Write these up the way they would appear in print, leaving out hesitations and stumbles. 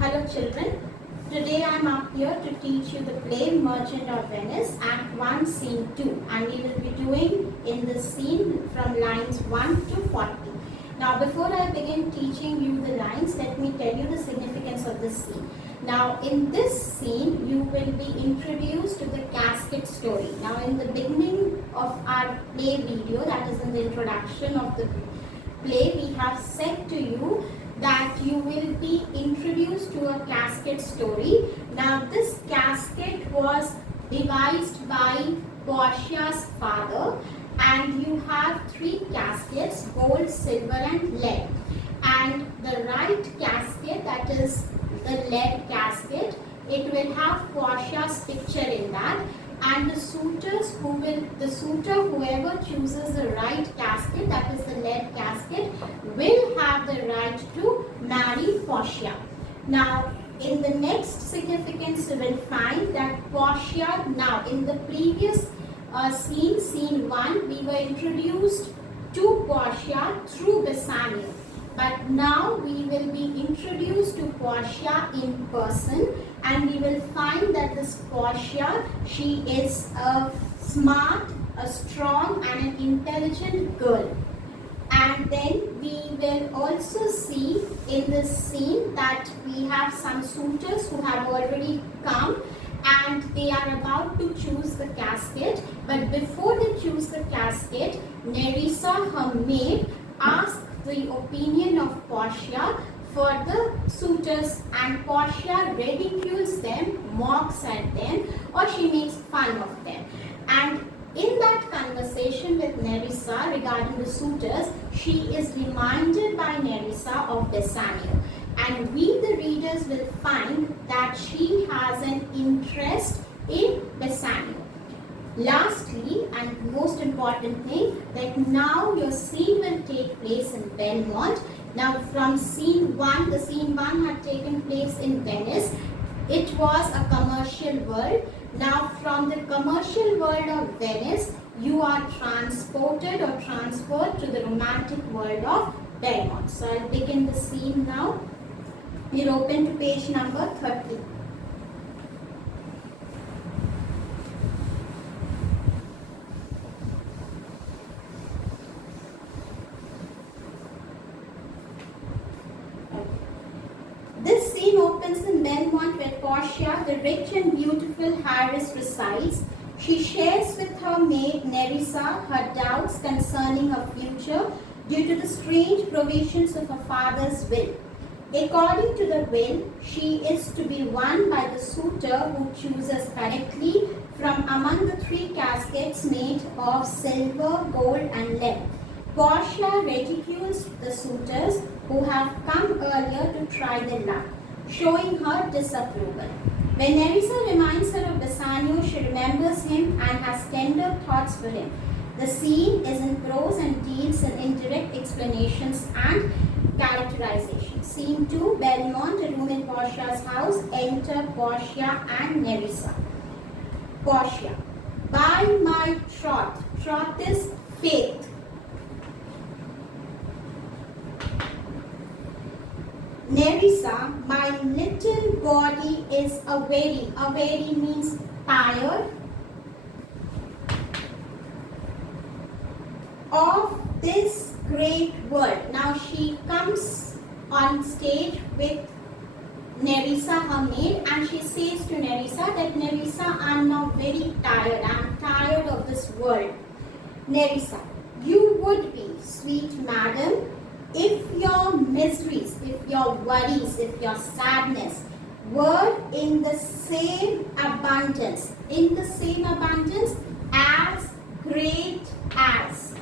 Hello children, today I am up here to teach you the play Merchant of Venice Act 1 Scene 2, and we will be doing in this scene from lines 1 to 40. Now before I begin teaching you the lines, let me tell you the significance of this scene. Now in this scene you will be introduced to the casket story. Now in the beginning of our play video, that is in the introduction of the play, we have said to you that you will be introduced to a casket story. Now this casket was devised by Portia's father, and you have three caskets: gold, silver and lead. And the right casket, that is the lead casket, it will have Portia's picture in that, and the whoever chooses the right casket, that is the lead casket, will have the right to marry Portia. Now in the next significance you will find that Portia, now in the previous scene 1, we were introduced to Portia through Bassanio. But now we will be introduced to Portia in person, and we will find that this Portia, she is a smart, a strong and an intelligent girl. And then we will also see in this scene that we have some suitors who have already come and they are about to choose the casket. But before they choose the casket, Nerissa, her maid, asks the opinion of Portia for the suitors, and Portia ridicules them, mocks at them, or she makes fun of them. And in that conversation with Nerissa regarding the suitors, she is reminded by Nerissa of Bassanio, and we the readers will find that she has an interest in Bassanio. Lastly, and most important thing, that now your scene will take place in Belmont. Now from scene 1, the scene 1 had taken place in Venice. It was a commercial world. Now from the commercial world of Venice, you are transported or transferred to the romantic world of Belmont. So I'll begin the scene now. We're open to page number 30. This scene opens in Belmont, where Portia, the rich and beautiful heiress, resides. She shares with her maid Nerissa her doubts concerning her future due to the strange provisions of her father's will. According to the will, she is to be won by the suitor who chooses correctly from among the three caskets made of silver, gold and lead. Portia ridicules the suitors who have come earlier to try their luck, showing her disapproval. When Nerissa reminds her of Bassanio, she remembers him and has tender thoughts for him. The scene is in prose and deals in indirect explanations and characterization. Scene 2, Belmont, a room in Portia's house. Enter Portia and Nerissa. Portia: by my troth. Troth is faith. Nerissa: my little body is aweary. Aweary means tired. Of this great world. Now she comes on stage with Nerissa, her maid, and she says to Nerissa that Nerissa, I'm now very tired. I'm tired of this world. Nerissa: you would be, sweet madam, if your miseries, if your worries, if your sadness were in the same abundance, as great as.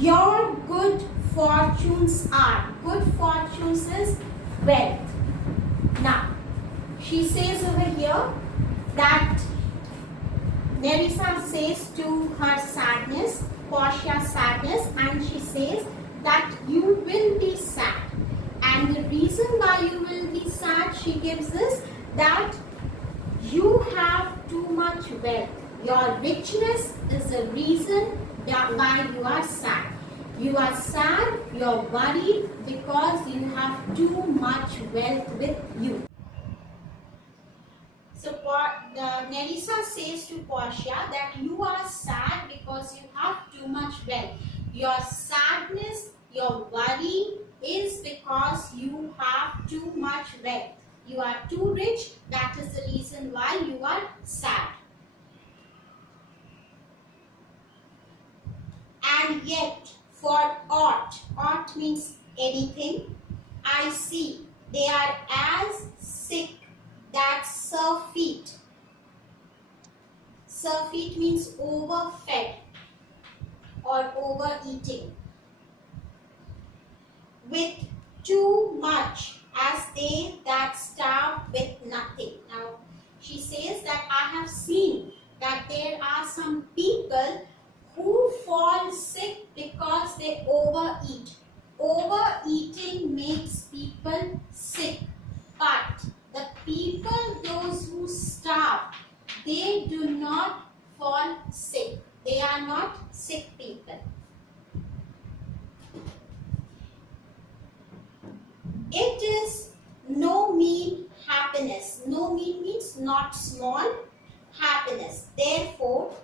Your good fortunes are. Good fortunes is wealth. Now, she says over here that Nerissa says to her sadness, Portia's sadness, and she says that you will be sad. And the reason why you will be sad, she gives is that you have too much wealth. Your richness is the reason why you are sad. You are sad, you are worried because you have too much wealth with you. So Nerissa says to Portia that you are sad because you have too much wealth. Your sadness, your worry is because you have too much wealth. You are too rich, that is the reason why you are sad. And yet, for aught means anything, I see they are as sick that surfeit. Surfeit means overfed or overeating. With too much as they that starve with nothing. Now, she says that I have seen that there are some people who fall sick because they overeat. Overeating makes people sick. But the people, those who starve, they do not fall sick. They are not sick people. It is no mean happiness. No mean means not small happiness. Therefore,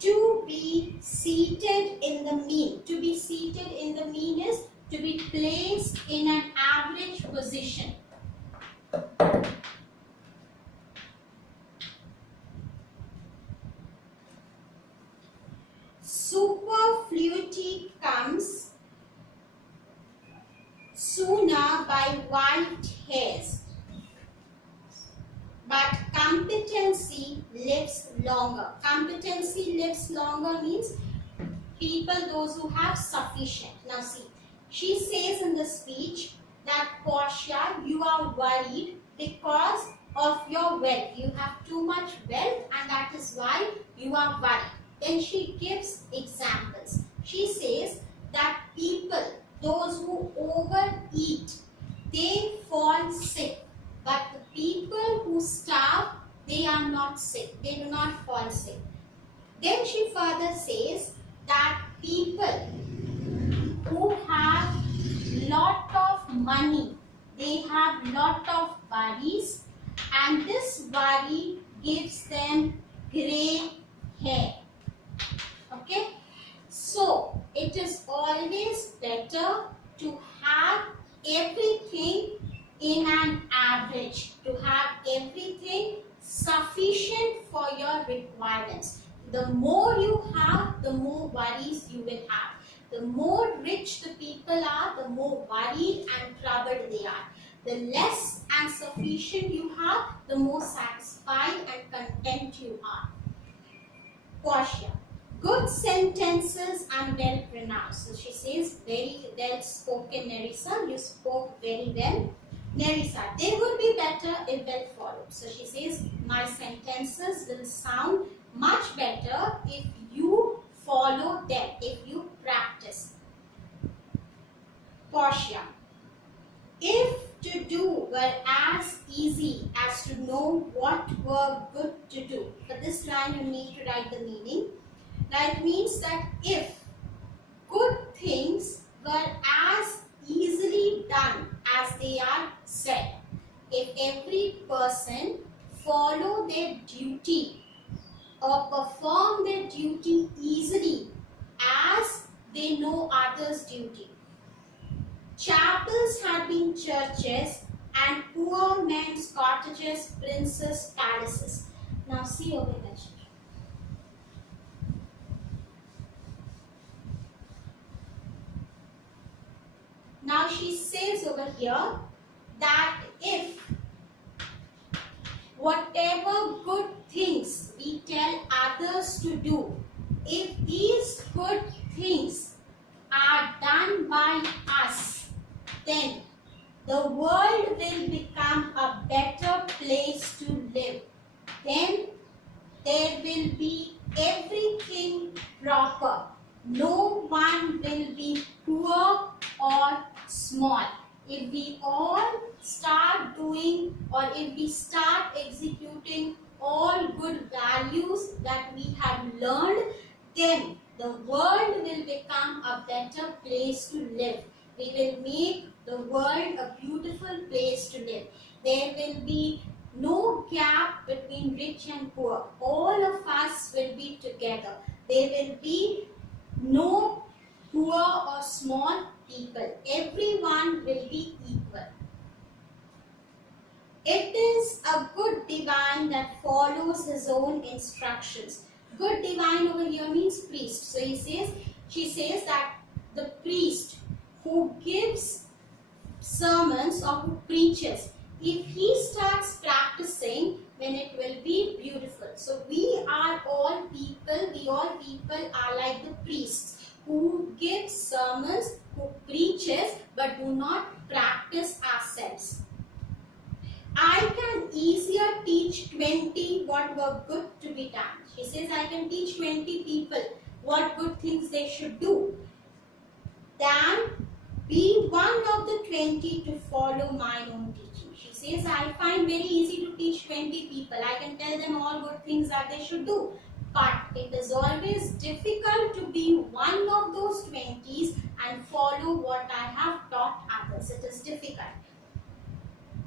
to be seated in the mean. To be seated in the mean is to be placed in an average position. Superfluity comes sooner by white hairs, but competency lives longer. Competency lives longer means people, those who have sufficient. Now see, she says in the speech that Portia, you are worried because of your wealth. You have too much wealth and that is why you are worried. Then she gives examples. She says that people, those who overeat, they fall sick. But the people who starve, they are not sick. They do not fall sick. Then she further says that people who have lot of money, they have lot of worries, and this worry gives them grey hair. Okay, so it is always better to have everything in an average, to have everything sufficient for your requirements. The more you have, the more worries you will have. The more rich the people are, the more worried and troubled they are. The less and sufficient you have, the more satisfied and content you are. Portia. Good sentences and well pronounced. So she says, very well spoken, Nerissa. You spoke very well. Nerissa, they would be better if well followed. So she says, my sentences will sound much better if you follow them, if you practice. Portia, if to do were as easy as to know what were good to do. For this line you need to write the meaning. That means that if good things were as easily done as they are said, if every person follow their duty or perform their duty easily as they know others' duty. Chapels had been churches and poor men's cottages, princes' palaces. Now see over there. Now she says over here that if whatever good things we tell others to do, if these good things are done by us, then the world will become a better place to live. Then there will be everything proper. No one will be poor or small. If we all start doing, or if we start executing all good values that we have learned, then the world will become a better place to live. We will make the world a beautiful place to live. There will be no gap between rich and poor. All of us will be together. There will be no poor or small people. Everyone will be equal. It is a good divine that follows his own instructions. Good divine over here means priest. So she says that the priest who gives sermons or who preaches, if he starts practicing, then it will be beautiful. So we all people are like the priests who give sermons, who preaches but do not practice ourselves. I can easier teach 20 what were good to be done. She says, I can teach 20 people what good things they should do than be one of the 20 to follow my own teaching. She says, I find very easy to teach 20 people. I can tell them all good things that they should do. But it is always difficult to be one of those 20s and follow what I have taught others. It is difficult.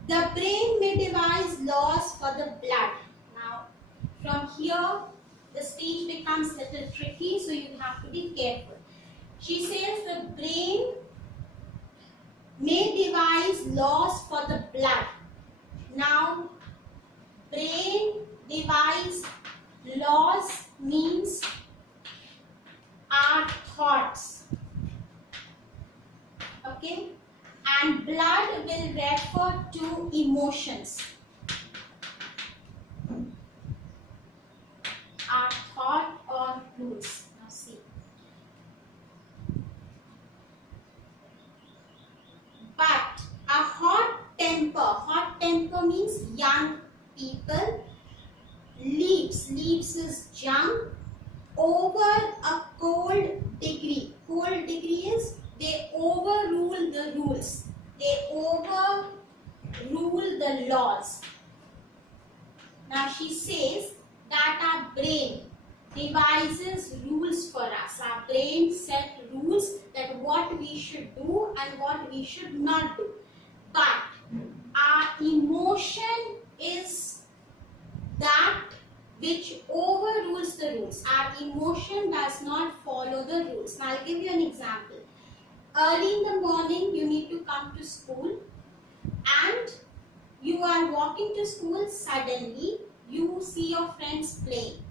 The brain may devise laws for the blood. Now, from here, the speech becomes a little tricky, so you have to be careful. She says the brain may devise laws for the blood. Now, brain devise laws means our thoughts. Okay? And blood will refer to emotions. Our thought or rules. Now see. But a hot temper means young people, leaps is jump, over a cold degree. Cold degree is they overrule the rules. They overrule the laws. Now she says that our brain devises rules for us. Our brain set rules that what we should do and what we should not do. But our emotion is that which overrules the rules. Our emotion does not follow the rules. Now I'll give you an example. Early in the morning, you need to come to school and you are walking to school. Suddenly, you see your friends playing.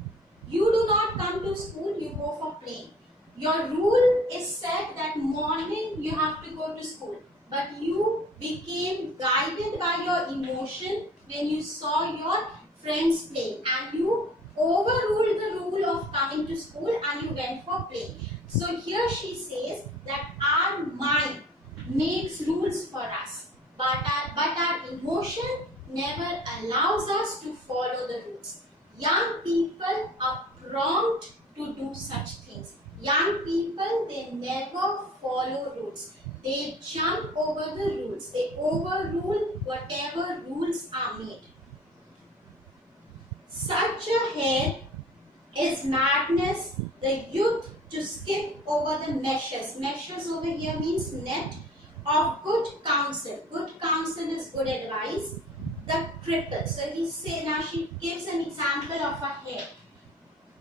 You do not come to school, you go for playing. Your rule is set that morning you have to go to school. But you became guided by your emotion when you saw your friends playing. And you overruled the rule of coming to school and you went for playing. So here she says that our mind makes rules for us, but our emotion never allows us to follow the rules. Young people are prompt to do such things. Young people, they never follow rules. They jump over the rules. They overrule whatever rules are made. Such a head is madness, the youth to skip over the meshes. Meshes over here means net of good counsel. Good counsel is good advice. The cripple. So now she gives an example of a hare.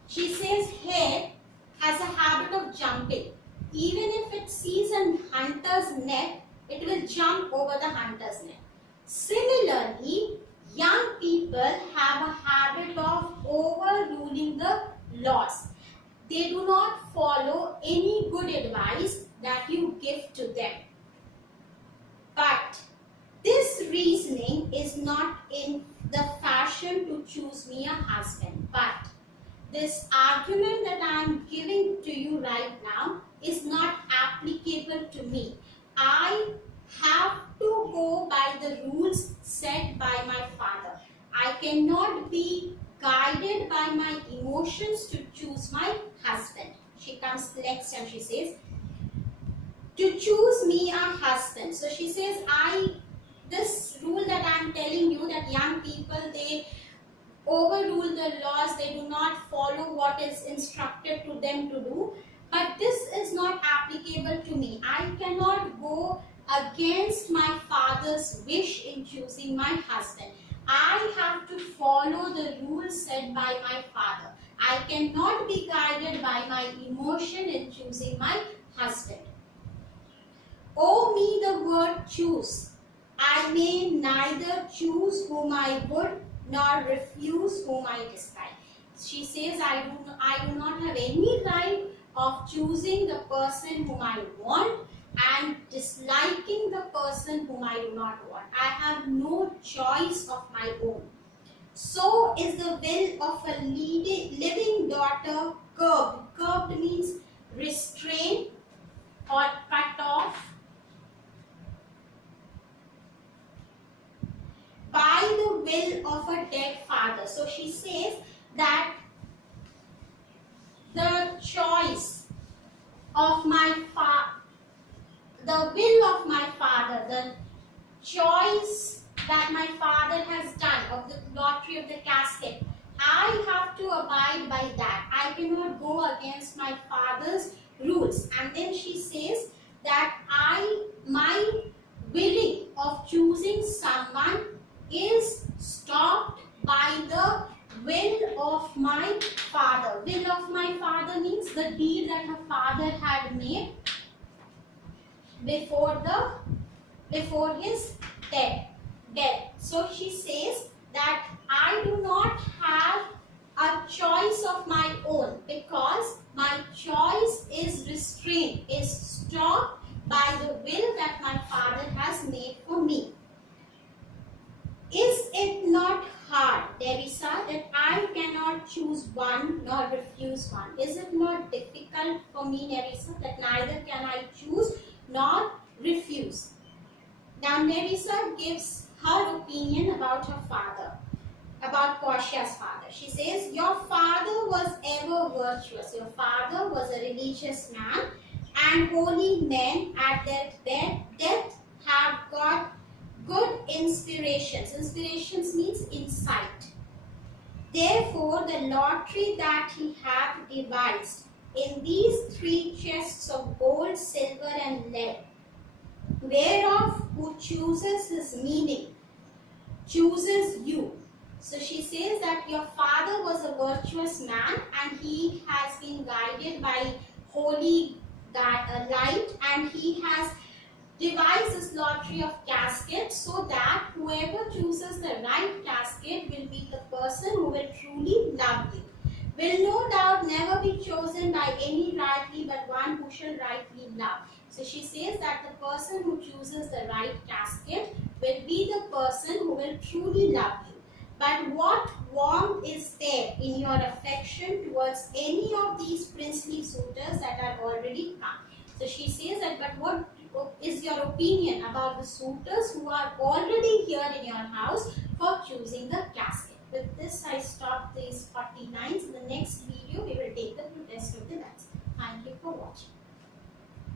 She says hare has a habit of jumping. Even if it sees a hunter's net, it will jump over the hunter's net. Similarly, young people have a habit of overruling the laws. They do not follow any good advice that you give to them. But this reasoning is not in the fashion to choose me a husband. But this argument that I am giving to you right now is not applicable to me. I have to go by the rules set by my father. I cannot be guided by my emotions to choose my husband. She comes next and she says, to choose me a husband. So she says, this rule that I am telling you, that young people, they overrule the laws, they do not follow what is instructed to them to do. But this is not applicable to me. I cannot go against my father's wish in choosing my husband. I have to follow the rules set by my father. I cannot be guided by my emotion in choosing my husband. Owe me the word choose. I may neither choose whom I would nor refuse whom I dislike. She says, I do not have any right of choosing the person whom I want and disliking the person whom I do not want. I have no choice of my own. So is the will of a living daughter curbed. Curbed means restrained or cut off by the will of a dead father. So she says that the choice of my the will of my father, the choice that my father has done of the lottery of the casket, I have to abide by that. I cannot go against my father's rules. And then she says that my willing of choosing someone is stopped by the will of my father. Will of my father means the deed that her father had made before his death. So she says that I do not have a choice of my own because my choice is restrained, is stopped by the will that my father has made for me. Is it not hard, Teresa, that I cannot choose one nor refuse one? Is it not difficult for me, Teresa, that neither can I choose nor refuse? Now, Nerissa gives her opinion about her father, about Portia's father. She says, your father was ever virtuous. Your father was a religious man, and holy men at their death have got good inspirations. Inspirations means insight. Therefore, the lottery that he hath devised in these 3 chests of gold, silver, and lead, whereof who chooses his meaning, chooses you. So she says that your father was a virtuous man and he has been guided by holy light, and he has devised this lottery of caskets so that whoever chooses the right casket will be the person who will truly love you. Will no doubt never be chosen by any rightly but one who shall rightly love. So she says that the person who chooses the right casket will be the person who will truly love you. But what warmth is there in your affection towards any of these princely suitors that are already come? So she says that, but what is your opinion about the suitors who are already here in your house for choosing the casket? With this, I stop these 40 lines. In the next video, we will take the rest of the lines. Thank you for watching.